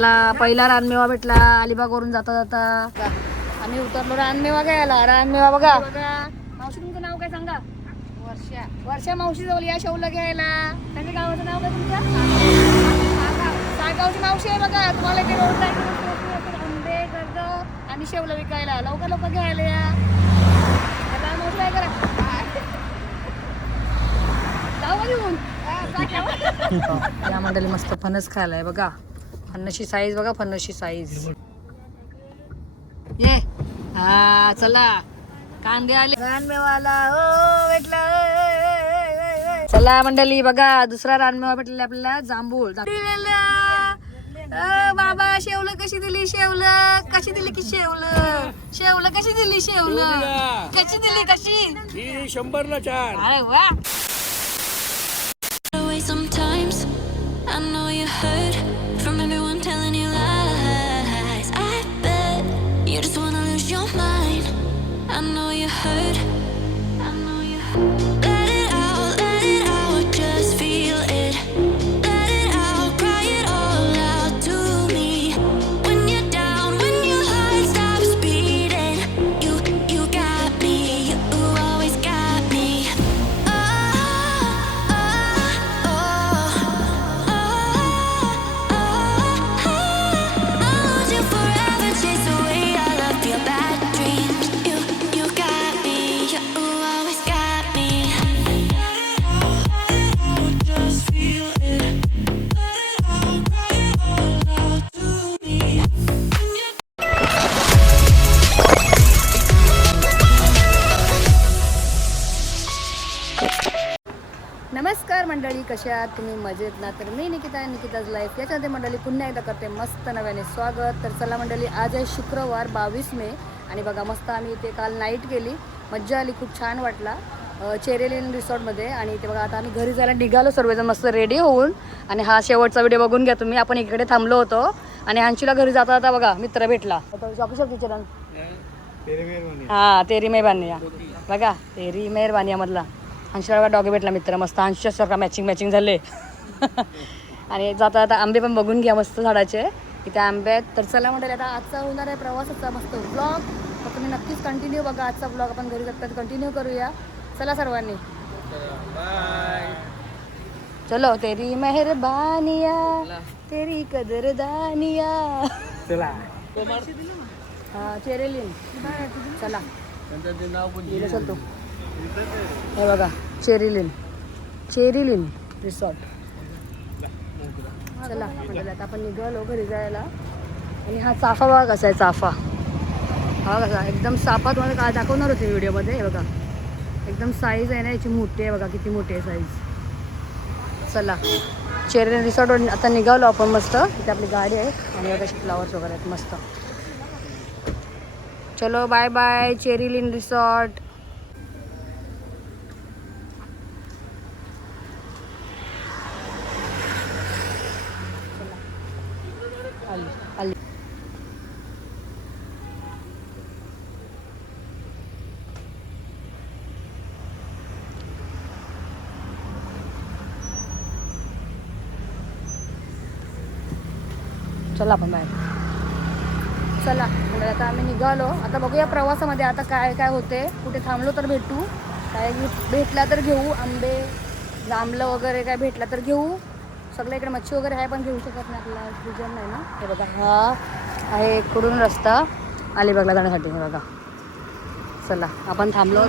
पहिला रानमेवा भेटला अलिबागवरून जाता जाता आम्ही उतरलो रानमेवा घ्यायला. रानमेवा बघा. मावशी तुमचं नाव काय सांगा? वर्षा. वर्षा मावशी जवळ या शेवला घ्यायला. त्यांच्या गावाचं नाव काय तुमचं? सायगावची मावशी आहे बघा. तुम्हाला इथे रोड आंबे गर्द आणि शेवला विकायला. लवकर लवकर घ्यायला या. मावशी काय करा या मंडळी मस्त फणस खायलाय बघा. फणसची साईज बघा. फणसची साईज ये. हा चला कांदे आले. रानमेवाला हो भेटला. चला मंडळी बघा दुसरा रानमेवा भेटलेला आपल्याला. जांभूळ. बाबा शेवलं कशी दिली? शेवलं कशी दिली की शेवलं? शेवलं कशी दिली? शेवलं कशी दिली? कशी? 100ला 4. अरे वा. Sometimes I know you heard from everyone telling you lies. I bet you just wanna lose your mind. I know you heard. I know you heard. Let it out, just feel it. Let it out, cry it all out to me. When you're down, when your heart stops beating, you got me, you always got me. नमस्कार मंडळी, कशा आहात तुम्ही? मजेत ना? तर मी Nikita, Nikita's life याच्यामध्ये मंडळी पुन्हा एकदा करते मस्त नव्याने स्वागत. तर चला मंडळी, आज आहे शुक्रवार 22 मे आणि बघा मस्त आम्ही इथे काल नाईट केली. मज्जा आली, खूप छान वाटला चेरेलिन रिसॉर्टमध्ये. आणि इथे बघा आता आम्ही घरी जायला निघालो सर्वजण मस्त रेडी होऊन. आणि हा शेवटचा व्हिडिओ बघून घ्या तुम्ही. आपण इकडे थांबलो होतो आणि हांशीला घरी जाता जाता बघा मित्र भेटला. चरण हा तेरी मेहरबानी बघा. तेरी मेहरबानी मधला हांशीला डॉगी भेटला मित्र. मस्त हांशीच्या सारखा मॅचिंग झाले. आणि जाता जाता आंबे पण बघून घ्या मस्त झाडाचे इथे आंबे आहेत. तर चला म्हणतात आता आजचा होणार आहे प्रवासाचा मस्त ब्लॉग. तर तुम्ही नक्कीच कंटिन्यू बघा आजचा ब्लॉग. आपण घरी जातात कंटिन्यू करूया. चला सर्वांनी चलो. तेरी मेहरबानिया तेरी कदरदानिया. चला हा चेरेलिन. चला चलतो. हे बघा चेरिलिन रिसॉर्ट. चला म्हटलं आता आपण निघालो घरी जायला. आणि हा चाफा बघा कसा आहे. चाफा हा कसा एकदम साफा. तुम्हाला काय दाखवणार होते व्हिडिओमध्ये. हे बघा एकदम साईज आहे ना याची मोठी आहे. बघा किती मोठी आहे साईज. चला चेरिलिन रिसॉर्टवर आता निघालो आपण मस्त. इथे आपली गाडी आहे आणि बघा फ्लावर्स वगैरे आहेत मस्त. चलो बाय बाय चेरिलिन रिसॉर्ट. आली चला आपण बाहेर. चला म्हणजे आता आम्ही निघालो. आता बघूया प्रवासामध्ये आता काय काय होते. कुठे थांबलो तर भेटू. काय भेटला तर घेऊ. आंबे जांभलं वगैरे काय भेटला तर घेऊ. सगळं इकडे मच्छी वगैरे आहे पण घेऊ शकत नाही आपल्याला रिजन नाही ना. हे बघा हा आहे इकडून रस्ता अलिबागला जाण्यासाठी. हे बघा चला आपण थांबलो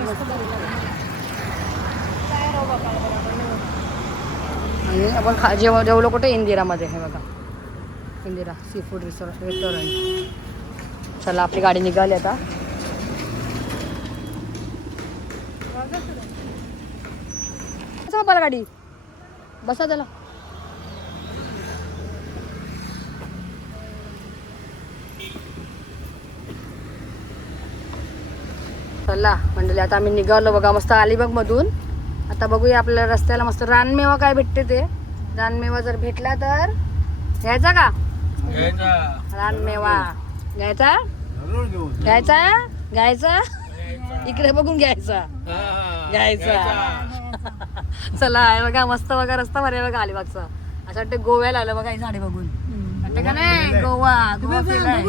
आणि आपण जेवलो कुठे इंदिरामध्ये. हे बघा इंदिरा सी फूड रेस्टॉरंट. चला आपली गाडी निघाली आता. गाडी बसा त्याला. चला म्हणजे आता आम्ही निघालो बघा मस्त अलिबागमधून. आता बघूया आपल्या रस्त्याला मस्त रानमेवा काय भेटते ते. रानमेवा जर भेटला तर घ्यायचा का? रानमेवा घ्यायचा घ्यायचा इकडे बघून घ्यायचा. चला हे बघा मस्त बघा रस्ता भरे बघा अलिबागचा. असं वाटतं गोव्याला आलं बघा ही झाडे बघून. आता का नाही गोवा फिरलाय.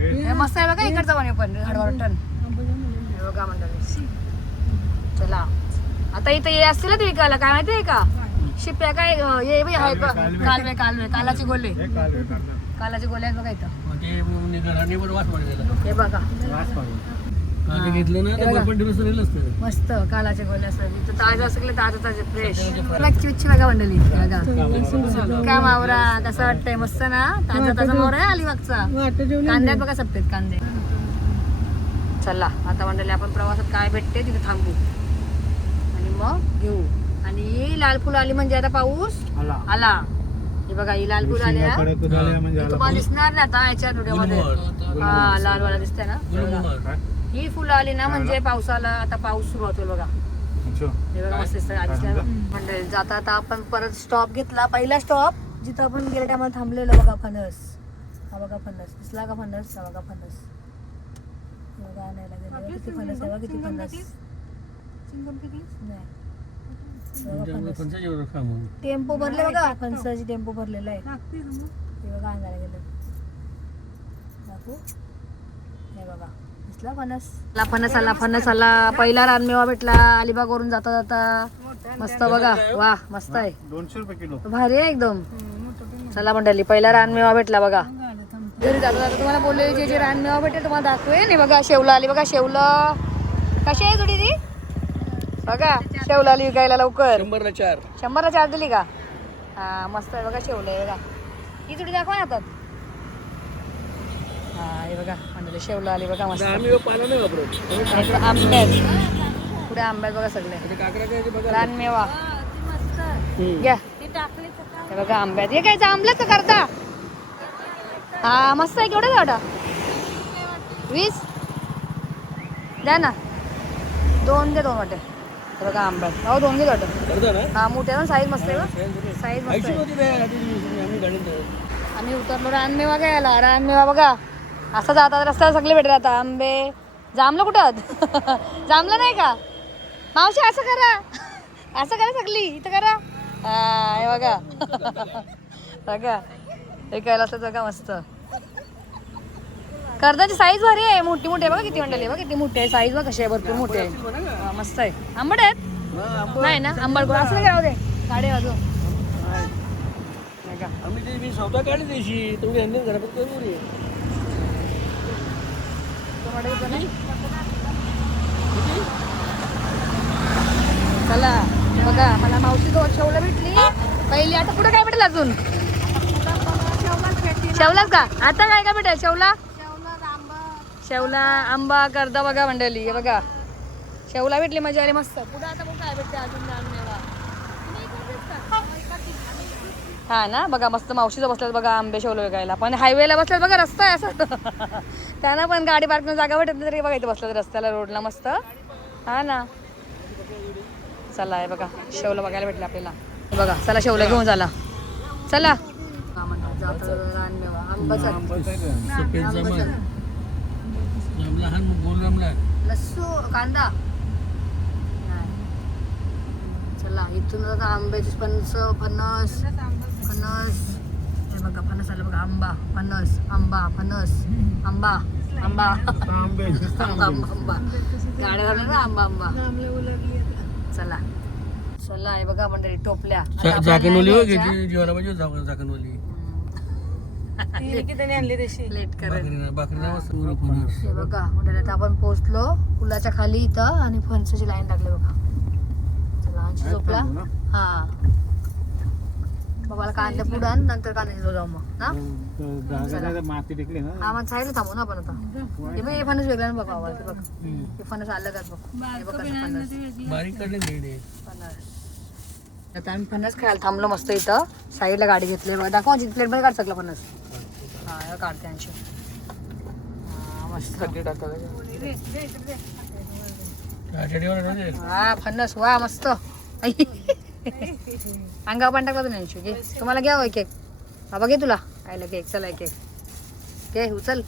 हे मस्त आहे बघा इकडचं पण, हे पण हडवॉर्टन हे बघा मंडळी. चला आता इथं हे असतील ना ते विकायला, काय माहिती आहे का, शिप्या काय हे बी आहे बघ, कालवे कालवे कालाचे गोले, कालाचे गोले आहेत बघा इथं. हे बघा घेतलं ना हे बघा. पण दिवस राहिलं असतं. मस्त कालाचे गोले असतात इथं, ताजे असले ताजे ताजे फ्रेश. मच्छी बघा मंडळी, हे बघा काय मावरा कसं वाटतंय, मस्त ना, ताजा ताजा मावरा आहे अलिबागचा. कांदे आहेत बघा सफेद कांदे. चला आता मंडळी आपण प्रवासात काय भेटते तिथे थांबू आणि मग घेऊ. आणि ही लाल फुलं आली म्हणजे आता पाऊस आला. हे बघा ही लाल फुलं आली हा. तुम्हाला दिसणार ना आता याच्या व्हिडिओमध्ये, हा लाल वाला दिसतंय ना. ही फुलं आली ना म्हणजे पावसाला आता पाऊस सुरू होतो बघा. हे बघा मस्त दिसतंय आधीच. मंडळी जाता आता आपण परत स्टॉप घेतला, पहिला स्टॉप जिथं आपण गेल्या टायमाला थांबलेलो बघा, फणस. हा बघा फणस दिसला का, फणस हा बघा फणस. बघा आणायला गेलो, किती फणस आहे बघा, किती फणस नाही. टेम्पो भरले बघा, फणसाची टेम्पो भरलेला आहे. हे बघा आणायला गेलो दाखवू. हे बघा दिसला फणस. फणस आला, फणस आला. पहिला रानमेवा भेटला अलिबाग वरून जाता जाता. मस्त बघा, वा मस्त आहे, 200 रुपये किलो. भारी आहे एकदम. चला मंडळी पहिला रानमेवा भेटला बघा. घरी जाता जाता तुम्हाला बोलले जे जे रानमेवा भेटेल तुम्हाला दाखवेन. हे बघा शेवला आली बघा, शेवला कशी आहे थोडी ती बघा, शेवला आली विकायला लवकर. 100ला 4 दिली का, हा मस्त आहे बघा शेवला आहे बघा. ही थोडी दाखवा ना आता. हा हे बघा मंडळी शेवला आली बघा मस्त. आंब्यात पुढे आंब्यात बघा सगळे रानमेवा घ्या. हे बघा आंब्यात, हे काय आंबल्याच का करता. हा मस्त आहे, केवढा झाडा 20 द्या ना, 2 दे 2 वाटे. हे बघा आंब्यात, हो 2 घे वाटे. हा मोठे ना, साईज मस्त आहे, साईज मस्त आहे. आम्ही उतरलो रानमेवा घ्यायला. रानमेवा बघा असं जातात रस्त्याला सगळे भेटले. आता आंबे जामलं कुठं जामलं नाही का मावशी, असं करा, असं करा सगळी इथं करा. हा हे बघा बघा हे काय असं बघा मस्त. कर्दाची साईज भारी आहे, मोठी मोठी आहे बघा, किती मंडळी बघा किती मोठी आहे साईज बघा, कशी आहे भरपूर मोठी आहे. मस्त आहे. आंबट आहेत नाही ना, आंबट गोड असं राहू दे, गाडी वाजव. मी सौदा काढली त्याशी तुम्ही घरात करू. चला बघा मला मावशी जवळ शेवला भेटली पहिली. आता पुढे काय भेटेल अजून, शेवलाच का आता काय काय भेटेल, शेवला शेवला आंबा कर्दा बघा मंडळी. हे बघा शेवला भेटली, मजा आली मस्त. पुढे आता मग काय भेटते अजून रानमेवा. हा ना बघा मस्त मावशीचं बसल्यात बघा आंबे शेवलं विकायला. पण हायवेला बसल्यात बघा, रस्ता आहे असं त्यांना पण गाडी पार्क करून जागा भेटत तरी बघा इथे बसल्यात रस्त्याला रोडला मस्त. हा ना चला हे बघा शेवलं बघायला भेटलं आपल्याला. बघा चला शेवलं घेऊन झाला. चला लस्सू कांदा. चला इथून आता आंब्याची फणस फणस फणस. हे बघा फणस आलं बघा, आंबा फणस आंबा फणस आंबा आंबा आंबा आंबा गाड्या झाल्या ना आंबा आंबा. चला चला हे बघा मंडळी टोपल्या लेट करेल. हे बघा मंडळी आता आपण पोहोचलो पुलाच्या खाली इथं आणि फणसाची लाईन टाकली बघा. चला अंशी झोपला. हा बाबाला कांदे पुढे आण, नंतर कांद्याची जाऊ मग ना. माती टिकली ना, हा मग साईडला थांबू ना आपण आता. हे बघ हे फणस वेगळा ना बघा आवाज. बघ हे फणस अलगच बघ. हे बघ कसं फणस फणस. आता आम्ही फणस खायला थांबलो मस्त इथं साईडला गाडी घेतली बघा. दाखवा जिथे प्लेट मध्ये काढ सकला फणस. हा काढते अंशी. हा मस्त हा फणस वा मस्त. अंगावर पण टाकला तुम्ही अंशू घे. तुम्हाला घ्या एक एक बाबा घे तुला आयला केक. चला एक एक घे उचल.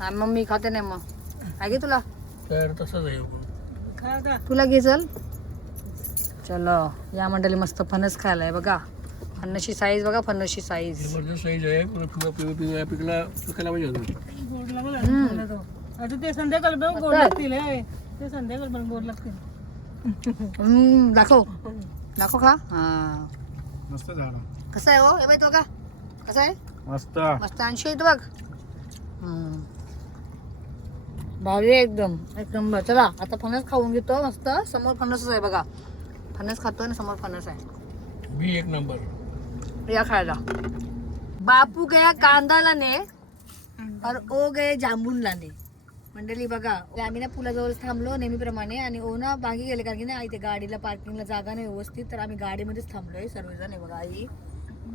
हा मग मी खाते नाही मग काय घे तुला तुला घे चल. चलो या मंडळी मस्त फणस खायला आहे बघा. फणसची साईज बघा, फणसची साईज. जबरदस्त साईज आहे. पिकला पाहिजे होतं. गोड लागला खायला तो. आता ते संध्याकाळ पण गोड लागतील हे. ते संध्याकाळ पण गोड लागतील. दाखव दाखव खा. हा मस्त झाला. कसं आहे हो हे बाई तो का कसं आहे? मस्त. मस्त 80 आहे बघ. भारी आहे एकदम एक नंबर. चला आता फणस खाऊन घेतो मस्त. समोर फणसच आहे बघा. फणस खातोय ना समोर फणस आहे. बी एक नंबर. या खायला. बापू गया कांदा लाने और ओ गए जांबून लाने. मंडळी बघा आम्ही ना पुलाजवळ थांबलो नेहमीप्रमाणे आणि ओ ना मागे गेले कारण की ना इथे गाडीला पार्किंगला जागा नाही व्यवस्थित तर आम्ही गाडीमध्येच थांबलोय सर्वजण. आहे बघा आई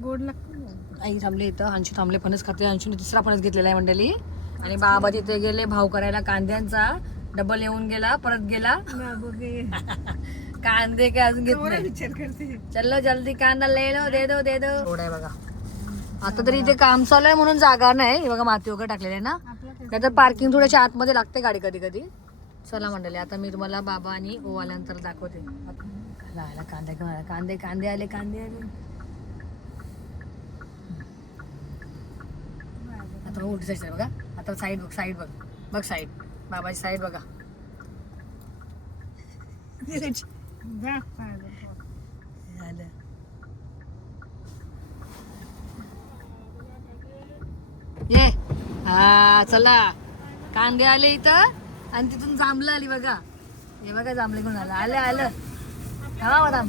गोड लागतील. आई थांबले इथं. अंशू थांबले फणस खाते. अंशूने तिसरा फणस घेतलेला आहे मंडळी. आणि बाबा तिथे गेले भाव करायला कांद्यांचा. डबल येऊन गेला परत गेला. कांदे काय अजून घेत नाही. विचार करते. चलो जल्दी कांदा ले लो दे दो दे दो. एवढा आहे बघा. आता तरी इथे काम चालू आहे म्हणून जागा नाही. हे बघा माती वगैरे टाकलेली आहे ना. नाहीतर पार्किंग थोड्याच्या आतमध्ये लागते गाडी कधी कधी. चला मंडळी आता मी तुम्हाला बाबा आणि ओ आल्यानंतर दाखवते. कांदे कांदे कांदे आले कांदे आले. आता उलटी साईड आहे बघा. आता साईड बघ साईड बघ बघ साईड. बाबाची साईड बघा. जा खायला. झालं. ये हा चला कांदे आले इथं आणि तिथून जांभलं आली बघा. हे बघा जांभळे घेऊन आलं आलं आलं. थांबा बघा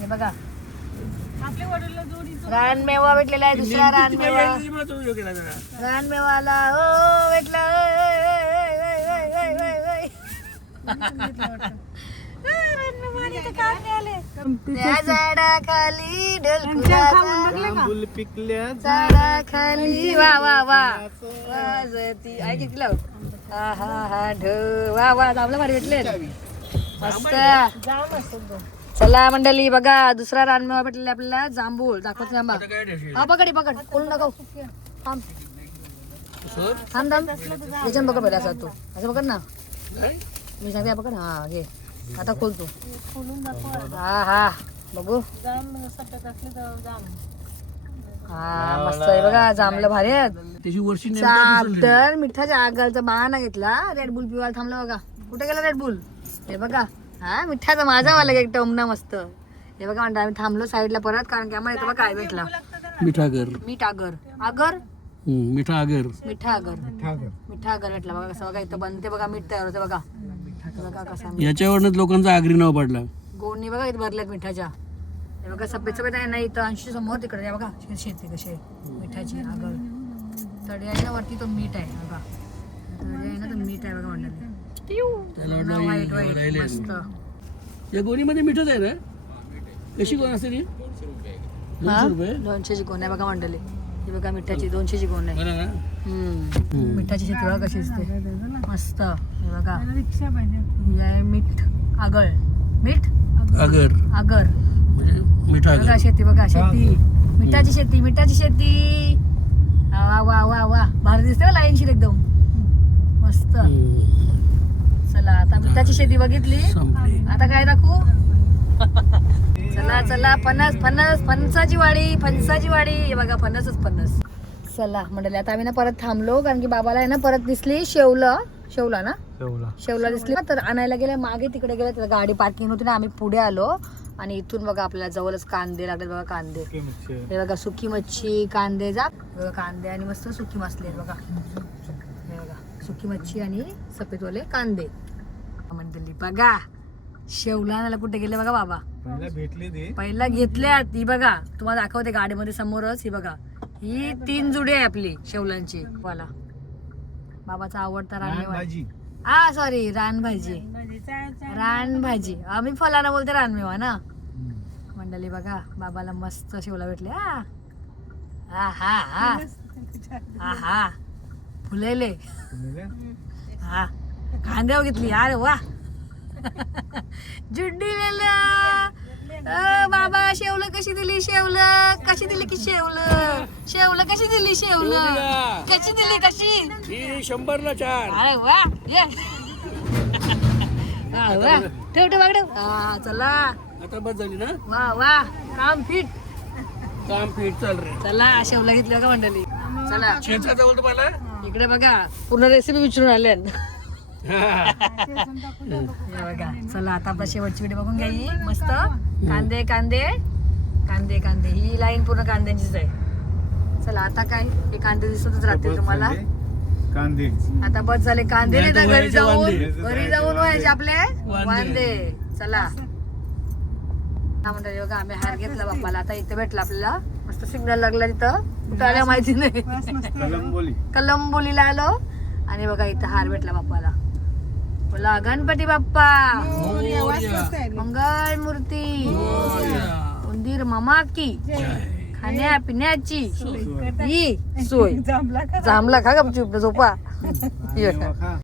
हे बघा आपल्या वडिलांना जोडी रानमेवा भेटलेला आहे. दुसरा रानमेवा रानमेवाला हो भेटला. त्या झाडाखाली जांभूळ पिकल्या झाडाखाली वा वा वा वाजती ऐक किती हा हा हा ढ वा वा जांभळं भारी भेटले मस्त. जाम असतो. चला मंडळी बघा दुसरा रानमेवा भेटलेला आपल्याला जांभूळ दाखवतो थांबा. आता काय ठेवशील? हा पकड पकड कोण नको थांब थांब थांब याच्यानं पकड पहिला असं तू असं पकड ना. नाही? मी सांगते हा पकड हा घे आता खोल तू. खोलून दाखव. हा हा बघू जाम सप्यात असले तर जाम. हा मस्त आहे बघा जांभळं भारी आहेत. त्याची वर्षी तर मिठाच्या आगालचा बहाणा घेतला. रेडबुल पिवायला थांबला बघा. कुठे गेला रेडबुल? हे बघा हा मिठाचा माझा वाला एक टोमना मस्त. हे बघा म्हणता आम्ही थांबलो साईडला परत कारण की आम्हाला इथं बघा काय भेटला. मिठागर. मीठ आगर आगर मिठा आगर. मिठा आगर मिठा आगर भेटला बघा. कसं बघा इथं बनते बघा मीठ तयार होते बघा. बघा कसा याच्यावरच लोकांचा आगरी नाव पडला. गोणी बघा इथे भरल्यात मिठाच्या. हे बघा सफेद सफेद आहे ना इथं 80 समोर तिकडे बघा शेती कशी आहे मिठाची आगर. तळी आहे ना वरती तो मीठ आहे बघा. तळी आहे ना तो मीठ आहे बघा म्हणतात. त्याला वाईट वाईट वाटलं मस्त. या गोणीमध्ये मिठच आहे ना. कशी गोण असते ती? 200 रुपये. 200 ची गोण आहे बघा मंडळी. ही बघा मिठाची 200 ची गोण आहे. बरं ना? मिठाची शेती बघा कशी असते मस्त. हे बघा रिक्षा पाहिजे. ही आहे मीठ आगळ मीठ आगर आगर. म्हणजे मिठा आगर. बघा शेती बघा शेती मिठाची शेती मिठाची शेती. वा वा वा वा भारी दिसते लाईनशीर एकदम मस्त. चला आता मिठाची शेती बघितली संपली. आता काय दाखवू. चला चला फणस फणस फणसाची वाडी फणसाची वाडी. हे बघा फणसच फणस. चला मंडळी आता आम्ही ना परत थांबलो कारण की बाबाला आहे ना परत दिसली शेवला ना शेवला दिसली तर आणायला गेले मागे तिकडे गेले. तर गाडी पार्किंग होती ना आम्ही पुढे आलो आणि इथून बघा आपल्याला जवळच कांदे लागले बघा. कांदे हे बघा सुकी मच्छी कांदे जा बघा कांदे आणि मस्त सुकी मासली आहेत बघा. हे बघा सुकी मच्छी आणि सफेदवाले कांदे मंडळी बघा. शेवला कुठे गेले बघा बाबा. भेटली ती पहिला घेतल्यात. ही बघा तुम्हाला दाखवते गाडीमध्ये समोरच. ही बघा ही 3 जुडी आहे आपली शेवलांची. वाला बाबाचा आवडता रानमेवा. हा सॉरी रानभाजी रानभाजी. आम्ही फलाना बोलते रानमेवा ना मंडळी बघा. बाबाला मस्त शेवला भेटले. हा हा हा हा हा फुलेले हा कांद्यावर घेतली. अरे वा जुड्डी बाबा शेवलं कशी दिली. शेवलं कशी दिली की शेवलं कशी दिली. शेवलं कशी दिली कशी. 100ला 4. अरे वा ये ठेव ठेव बागडे. हा चला आता बस झाली ना. वा वा काम फिट काम फिट चाल रे. चला शेवला घेतली बघा मंडळी. चला शेताचा बोलतो मला. इकडे बघा पूर्ण रेसिपी विचारून आल्या. हा. हे बघा चला आता आपला शेवटची व्हिडिओ बघून घ्या. ही मस्त कांदे कांदे कांदे कांदे ही लाईन पूर्ण कांद्यांचीच आहे. चला आता काय हे कांदे दिसतच राहतील तुम्हाला. कांदे आता बस झाले कांदे नाही तर घरी व्हायचे जाऊन वांदे. घरी जाऊन व्हायचे आपले वांदे. वांदे. चला हा म्हणतात बघा आम्ही हार घेतला बाप्पाला. आता इथे भेटला आपल्याला मस्त सिग्नल लागला तिथं कुठं आल्या माहिती नाही. कलंबोली कलंबोलीला आलो आणि बघा इथं हार भेटला बाप्पाला. बोला गणपती बाप्पा मंगल मूर्ती उंदीर मामा की खाण्या पिण्याची ही सोय. जांभला का जांभला खा गपचूप झोपा. खा